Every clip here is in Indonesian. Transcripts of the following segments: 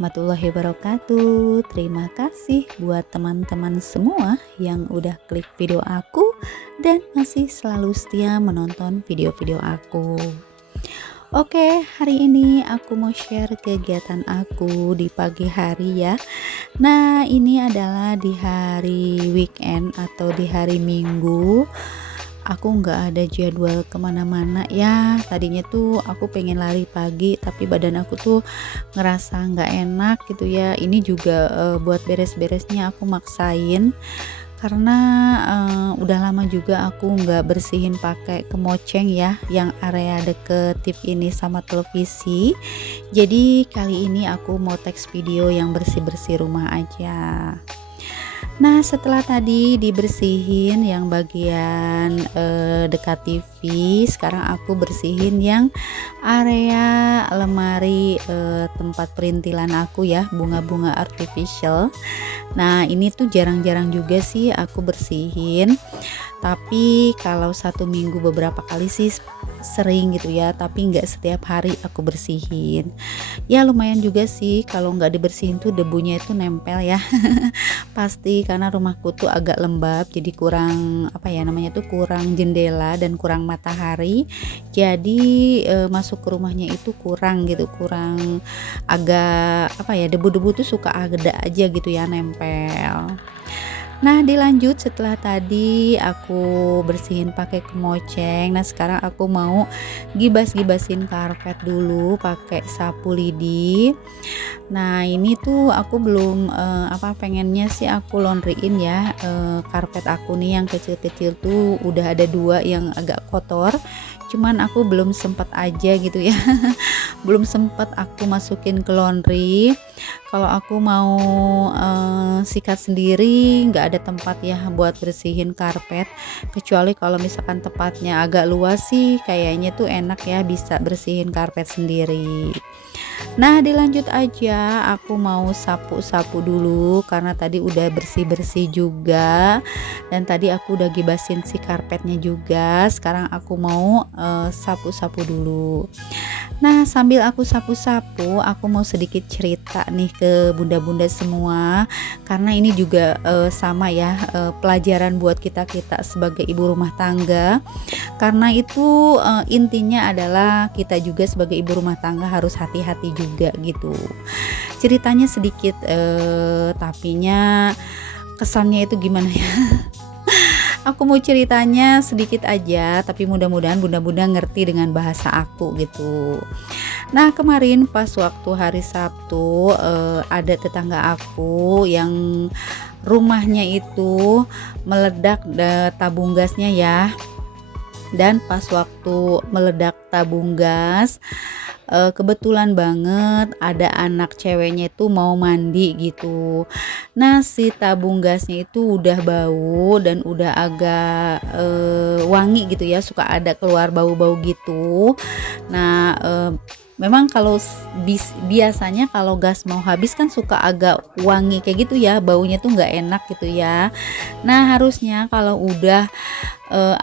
warahmatullahi wabarakatuh. Terima kasih buat teman-teman semua yang udah klik video aku dan masih selalu setia menonton video-video aku. Oke, hari ini aku mau share kegiatan aku di pagi hari ya. Nah, ini adalah di hari weekend atau di hari Minggu. Aku nggak ada jadwal kemana-mana ya. Tadinya tuh aku pengen lari pagi, tapi badan aku tuh ngerasa nggak enak gitu ya. Ini juga buat beres-beresnya aku maksain karena udah lama juga aku nggak bersihin pakai kemoceng ya, yang area deket TV ini sama televisi. Jadi kali ini aku mau teks video yang bersih-bersih rumah aja. Nah, setelah tadi dibersihin yang bagian dekat TV, sekarang aku bersihin yang area lemari tempat perintilan aku ya, bunga-bunga artificial. Nah, ini tuh jarang-jarang juga sih aku bersihin, tapi kalau satu minggu beberapa kali sih sering gitu ya, tapi nggak setiap hari aku bersihin. Ya lumayan juga sih kalau nggak dibersihin tuh debunya itu nempel ya. Pasti karena rumahku tuh agak lembab, jadi kurang apa ya namanya tuh, kurang jendela dan kurang matahari, jadi masuk ke rumahnya itu kurang gitu, kurang agak apa ya, debu-debu tuh suka ada aja gitu ya nempel. Nah, dilanjut setelah tadi aku bersihin pakai kemoceng. Nah, sekarang aku mau gibas-gibasin karpet dulu pakai sapu lidi. Nah, ini tuh aku belum pengennya sih aku laundryin ya, karpet aku nih yang kecil-kecil tuh udah ada 2 yang agak kotor. Cuman aku belum sempat aja gitu ya. Belum sempat aku masukin ke laundry. Kalau aku mau sikat sendiri nggak ada tempat ya buat bersihin karpet, kecuali kalau misalkan tempatnya agak luas sih kayaknya tuh enak ya bisa bersihin karpet sendiri. Nah, dilanjut aja aku mau sapu-sapu dulu karena tadi udah bersih-bersih juga, dan tadi aku udah gibasin si karpetnya juga. Sekarang aku mau sapu-sapu dulu. Nah, sambil aku sapu-sapu, aku mau sedikit cerita nih ke bunda-bunda semua, karena ini juga sama ya, pelajaran buat kita-kita sebagai ibu rumah tangga. Karena itu intinya adalah kita juga sebagai ibu rumah tangga harus hati-hati juga gitu. Ceritanya sedikit, tapinya kesannya itu gimana ya? Aku mau ceritanya sedikit aja, tapi mudah-mudahan bunda-bunda ngerti dengan bahasa aku gitu. Nah, kemarin pas waktu hari Sabtu ada tetangga aku yang rumahnya itu meledak tabung gasnya ya. Dan pas waktu meledak tabung gas, kebetulan banget ada anak ceweknya itu mau mandi gitu. Nah, si tabung gasnya itu udah bau dan udah agak wangi gitu ya, suka ada keluar bau-bau gitu. Nah, memang kalau biasanya kalau gas mau habis kan suka agak wangi kayak gitu ya, baunya tuh nggak enak gitu ya. Nah, harusnya kalau udah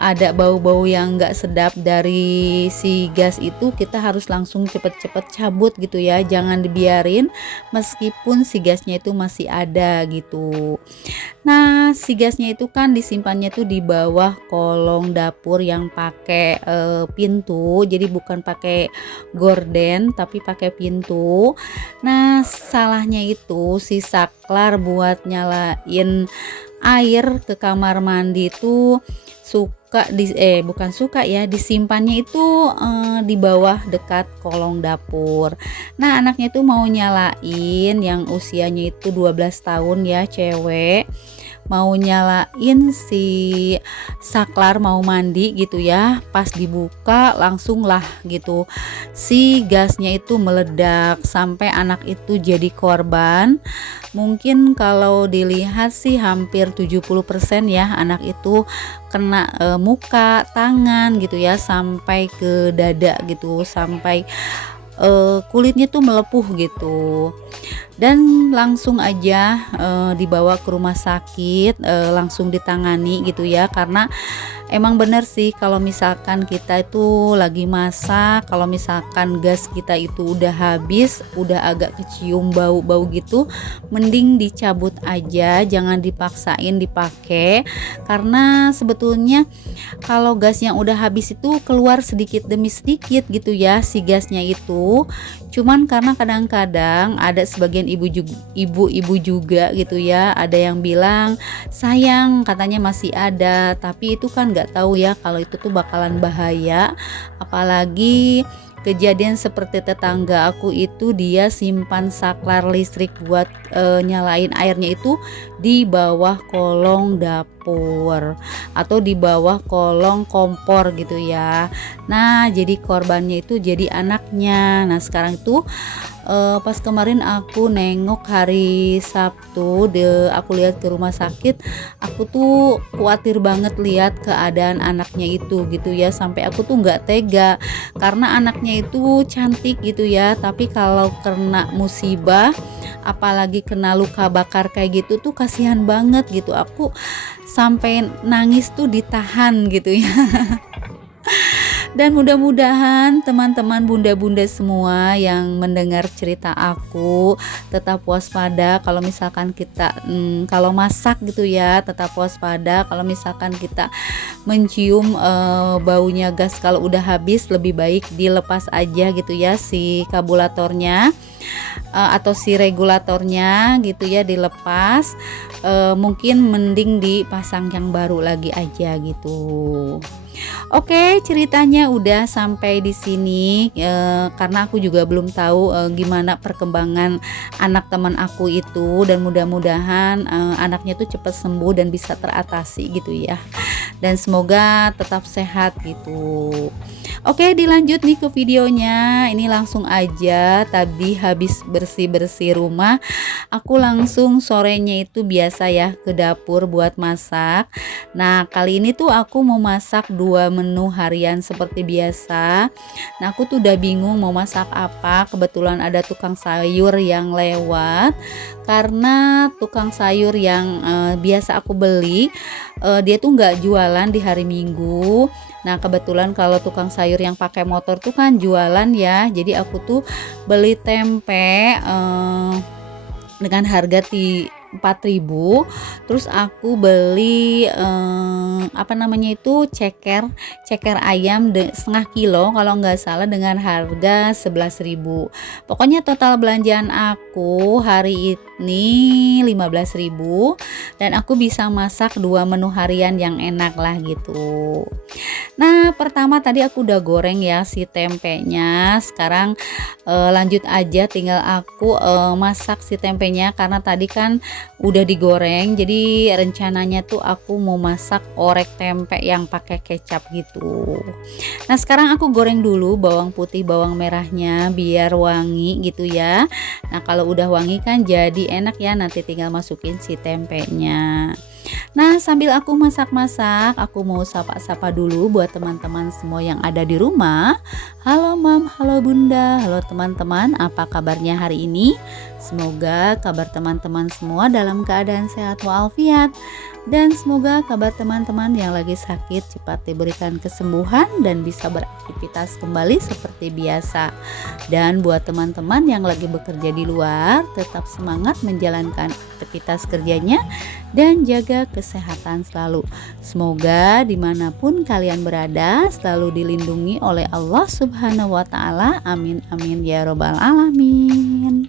ada bau-bau yang nggak sedap dari si gas itu, kita harus langsung cepet-cepet cabut gitu ya, jangan dibiarin meskipun si gasnya itu masih ada gitu. Nah, si gasnya itu kan disimpannya tuh di bawah kolong dapur yang pakai pintu, jadi bukan pakai gorden tapi pakai pintu. Nah, salahnya itu si saklar buat nyalain air ke kamar mandi tuh bukan suka ya, disimpannya itu di bawah dekat kolong dapur. Nah, anaknya itu mau nyalain yang usianya itu 12 tahun ya, cewek, mau nyalain si saklar mau mandi gitu ya. Pas dibuka langsung lah gitu si gasnya itu meledak sampai anak itu jadi korban. Mungkin kalau dilihat sih hampir 70% ya anak itu kena muka, tangan gitu ya, sampai ke dada gitu, sampai kulitnya tuh melepuh gitu. Dan langsung aja dibawa ke rumah sakit, langsung ditangani gitu ya, karena Emang bener sih kalau misalkan kita itu lagi masak, kalau misalkan gas kita itu udah habis, udah agak kecium bau-bau gitu, mending dicabut aja, jangan dipaksain dipakai. Karena sebetulnya kalau gas yang udah habis itu keluar sedikit demi sedikit gitu ya si gasnya itu. Cuman karena kadang-kadang ada sebagian ibu-ibu juga gitu ya, ada yang bilang sayang katanya masih ada, tapi itu kan nggak tahu ya kalau itu tuh bakalan bahaya. Apalagi kejadian seperti tetangga aku itu, dia simpan saklar listrik buat nyalain airnya itu di bawah kolong dapur atau di bawah kolong kompor gitu ya. Nah jadi korbannya itu jadi anaknya. Nah sekarang itu pas kemarin aku nengok hari Sabtu, aku lihat ke rumah sakit, aku tuh khawatir banget lihat keadaan anaknya itu gitu ya, sampai aku tuh nggak tega karena anaknya itu cantik gitu ya, tapi kalau kena musibah apalagi kena luka bakar kayak gitu tuh kasihan banget gitu, aku sampai nangis tuh ditahan gitu ya. Dan mudah-mudahan teman-teman bunda-bunda semua yang mendengar cerita aku tetap waspada kalau misalkan kita kalau masak gitu ya, tetap waspada kalau misalkan kita mencium baunya gas kalau udah habis, lebih baik dilepas aja gitu ya si kabulatornya atau si regulatornya gitu ya, dilepas. Mungkin mending dipasang yang baru lagi aja gitu. Oke, ceritanya udah sampai di sini karena aku juga belum tahu gimana perkembangan anak teman aku itu, dan mudah-mudahan anaknya tuh cepat sembuh dan bisa teratasi gitu ya. Dan semoga tetap sehat gitu. Oke, dilanjut nih ke videonya. Ini langsung aja, tadi habis bersih-bersih rumah, aku langsung sorenya itu biasa ya ke dapur buat masak. Nah kali ini tuh aku mau masak 2 menu harian seperti biasa. Nah aku tuh udah bingung mau masak apa. Kebetulan ada tukang sayur yang lewat, karena tukang sayur yang biasa aku beli dia tuh nggak jualan di hari Minggu. Nah kebetulan kalau tukang sayur yang pakai motor tuh kan jualan ya, jadi aku tuh beli tempe dengan harga 4.000. Terus aku beli apa namanya itu ceker ayam setengah kilo kalau nggak salah dengan harga 11.000. Pokoknya total belanjaan aku hari ini 15.000, dan aku bisa masak 2 menu harian yang enak lah gitu. Nah pertama tadi aku udah goreng ya si tempenya. Sekarang lanjut aja, tinggal aku masak si tempenya karena tadi kan udah digoreng. Jadi rencananya tuh aku mau masak orek tempe yang pakai kecap gitu. Nah sekarang aku goreng dulu bawang putih bawang merahnya biar wangi gitu ya. Nah kalau udah wangi kan jadi enak ya, nanti tinggal masukin si tempenya. Nah sambil aku masak-masak, aku mau sapa-sapa dulu buat teman-teman semua yang ada di rumah. Halo Mam, halo Bunda, halo teman-teman, apa kabarnya hari ini? Semoga kabar teman-teman semua dalam keadaan sehat walafiat, dan semoga kabar teman-teman yang lagi sakit cepat diberikan kesembuhan dan bisa beraktivitas kembali seperti biasa. Dan buat teman-teman yang lagi bekerja di luar, tetap semangat menjalankan aktivitas kerjanya dan jaga kesehatan selalu. Semoga dimanapun kalian berada selalu dilindungi oleh Allah Subhanahu wa Ta'ala. Amin amin ya robbal alamin.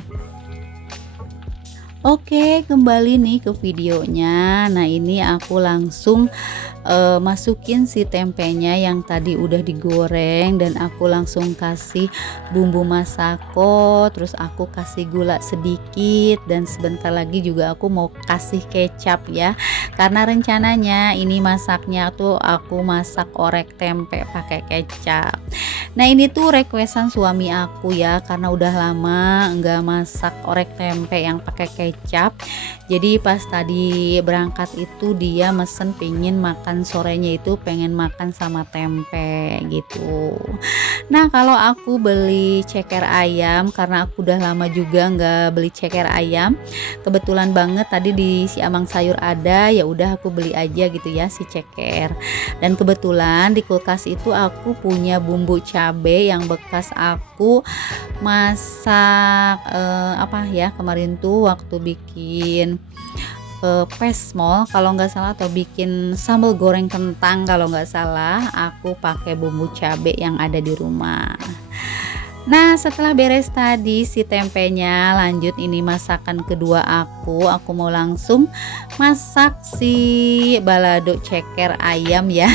Oke, kembali nih ke videonya. Nah ini aku langsung masukin si tempenya yang tadi udah digoreng, dan aku langsung kasih bumbu masako, terus aku kasih gula sedikit, dan sebentar lagi juga aku mau kasih kecap ya, karena rencananya ini masaknya tuh aku masak orek tempe pakai kecap. Nah ini tuh requestan suami aku ya, karena udah lama nggak masak orek tempe yang pakai kecap. Jadi pas tadi berangkat itu dia mesen pengen makan makan sorenya itu pengen makan sama tempe gitu. Nah, kalau aku beli ceker ayam karena aku udah lama juga nggak beli ceker ayam. Kebetulan banget tadi di Siamang Sayur ada, ya udah aku beli aja gitu ya si ceker. Dan kebetulan di kulkas itu aku punya bumbu cabe yang bekas aku masak apa ya kemarin tuh waktu bikin pesmol kalau nggak salah, atau bikin sambal goreng kentang kalau nggak salah, aku pakai bumbu cabe yang ada di rumah. Nah, setelah beres tadi si tempenya, lanjut ini masakan kedua aku mau langsung masak si balado ceker ayam ya.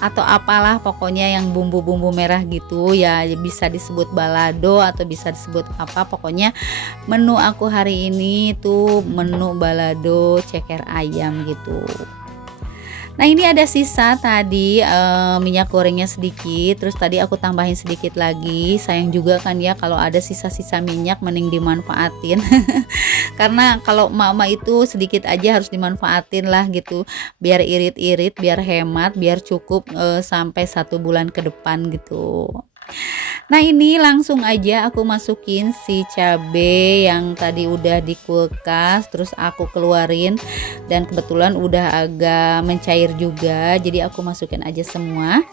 Atau apalah pokoknya yang bumbu-bumbu merah gitu ya, bisa disebut balado atau bisa disebut apa, pokoknya menu aku hari ini tuh menu balado ceker ayam gitu. Nah, ini ada sisa tadi minyak gorengnya sedikit, terus tadi aku tambahin sedikit lagi. Sayang juga kan ya kalau ada sisa-sisa minyak, mending dimanfaatin. Karena kalau emak-emak itu sedikit aja harus dimanfaatin lah gitu, biar irit-irit, biar hemat, biar cukup sampai 1 bulan ke depan gitu. Nah, ini langsung aja aku masukin si cabe yang tadi udah di kulkas, terus aku keluarin dan kebetulan udah agak mencair juga, jadi aku masukin aja semua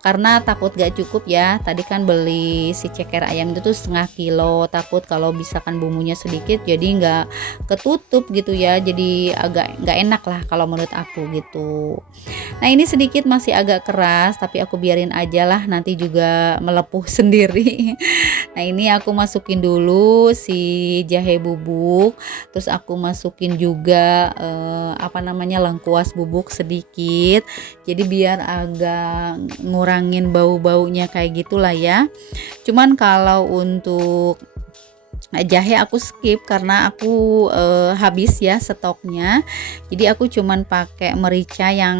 karena takut gak cukup ya. Tadi kan beli si ceker ayam itu tuh 1/2 kilo, takut kalau misalkan bumbunya sedikit jadi nggak ketutup gitu ya, jadi agak nggak enak lah kalau menurut aku gitu. Nah, ini sedikit masih agak keras tapi aku biarin aja lah, nanti juga melepuh sendiri. Nah, ini aku masukin dulu si jahe bubuk, terus aku masukin juga apa namanya lengkuas bubuk sedikit, jadi biar agak ngurangin bau-baunya kayak gitulah ya. Cuman kalau untuk jahe aku skip karena aku habis ya stoknya, jadi aku cuman pakai merica yang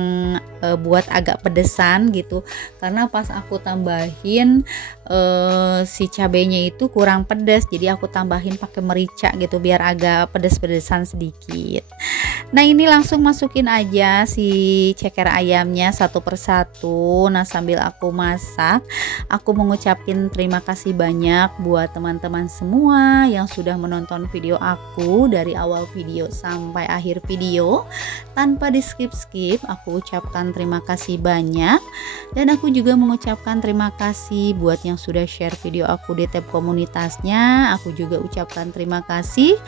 buat agak pedesan gitu, karena pas aku tambahin si cabenya itu kurang pedas, jadi aku tambahin pakai merica gitu biar agak pedes-pedesan sedikit. Nah, ini langsung masukin aja si ceker ayamnya satu persatu. Nah, sambil aku masak, aku mengucapkan terima kasih banyak buat teman-teman semua yang sudah menonton video aku dari awal video sampai akhir video tanpa di skip-skip. Aku ucapkan terima kasih banyak, dan aku juga mengucapkan terima kasih buat yang sudah share video aku di tab komunitasnya. Aku juga ucapkan terima kasih,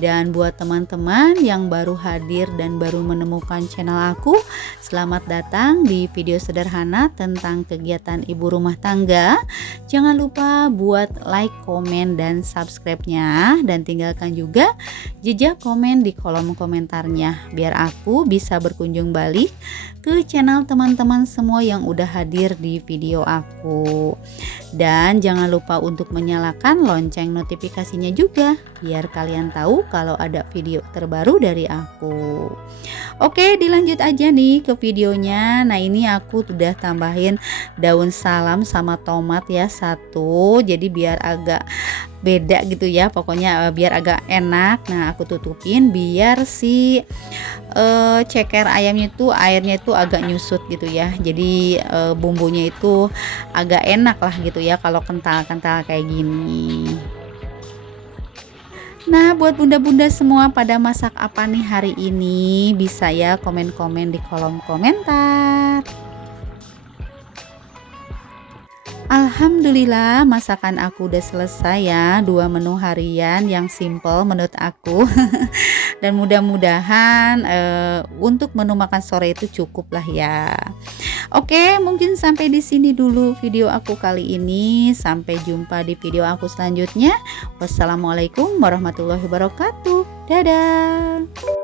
dan buat teman-teman yang baru hadir dan baru menemukan channel aku, selamat datang di video sederhana tentang kegiatan ibu rumah tangga. Jangan lupa buat like, komen, dan subscribe-nya, dan tinggalkan juga jejak komen di kolom komentarnya biar aku bisa berkunjung balik ke channel teman-teman semua yang udah hadir di video aku. Dan jangan lupa untuk menyalakan lonceng notifikasinya juga biar kalian tahu kalau ada video terbaru dari aku. Oke, dilanjut aja nih ke videonya. Nah, ini aku udah tambahin daun salam sama tomat ya satu, jadi biar agak beda gitu ya, pokoknya biar agak enak. Nah, aku tutupin biar si ceker ayamnya itu airnya itu agak nyusut gitu ya, jadi bumbunya itu agak enak lah gitu ya kalau kental-kental kayak gini. Nah, buat bunda-bunda semua pada masak apa nih hari ini, bisa ya komen-komen di kolom komentar. Alhamdulillah masakan aku udah selesai ya, 2 menu harian yang simple menurut aku. Dan mudah-mudahan untuk menu makan sore itu cukup lah ya. Oke, mungkin sampai di sini dulu video aku kali ini. Sampai jumpa di video aku selanjutnya. Wassalamualaikum warahmatullahi wabarakatuh. Dadah.